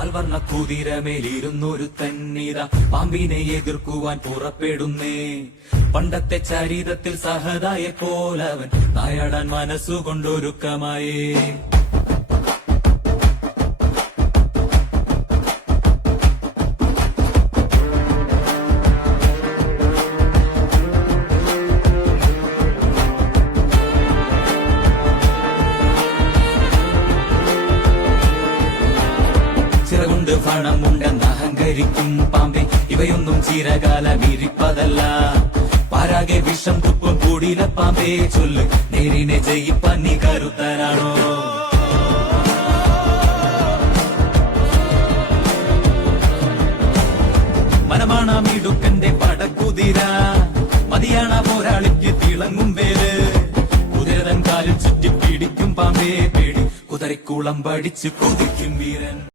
പാൽവർണ്ണ കുതിരമേലിരുന്നൊരു തന്നിത പാമ്പിനെ എതിർക്കുവാൻ പുറപ്പെടുന്നേ. പണ്ടത്തെ ചരിതത്തിൽ സഹതായെ പോലവൻ നായാടാൻ മനസ്സുകൊണ്ടൊരുക്കമായേ. ചിറകൊണ്ട് പണമുണ്ടെന്ന് അഹങ്കരിക്കും പാമ്പെ, ഇവയൊന്നും ചിരകാലം ഇരിപ്പതല്ല. പാരാകെ വിഷം തുപ്പും കൂടിയില പാമ്പേ, ചൊല്ല് നേരിനെ ജയിപ്പാൻ നീ കരുത്തനാണോ? മനമാണാം ഇടുക്കന്റെ പടക്കുതിര, മതിയാണ പോരാളിക്ക് തിളങ്ങും വേല്. കുതിരതൻ കാലിൽ ചുറ്റി പിടിക്കും പാമ്പേ പേടി, കുതിരക്കുളം പഠിച്ച് കൊതിക്കും വീരൻ.